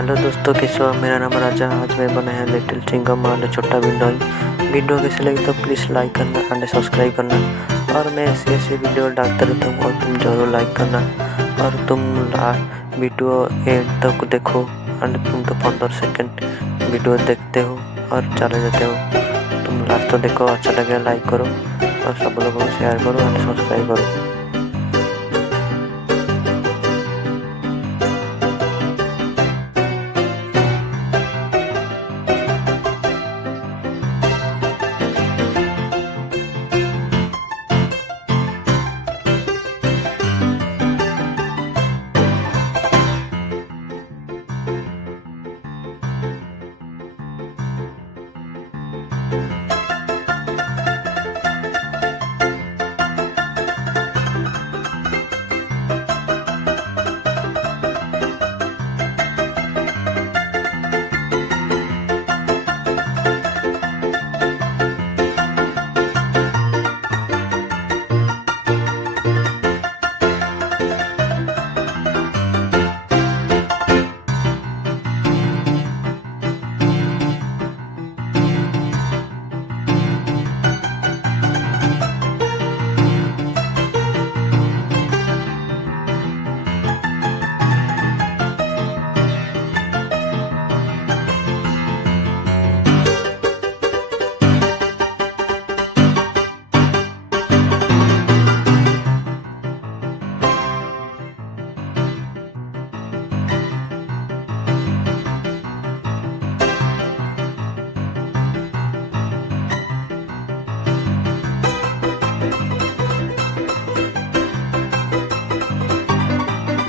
Hello दोस्तों, कैसे हो? मेरा नाम राजा। आज मैं बनाया लिटिल चिंगम और छोटा वीडियो कैसे लगी तो प्लीज़ लाइक करना एंड सब्सक्राइब करना। और मैं ऐसी ऐसी वीडियो डालता रहता हूँ और तुम ज़रूर लाइक करना। और तुम वीडियो एंड तक देखो एंड तुम तो 15 सेकंड वीडियो देखते हो और चले जाते हो। तुम लास्ट तो देखो, अच्छा लगे लाइक करो और सब लोगों को शेयर करो एंड सब्सक्राइब करो।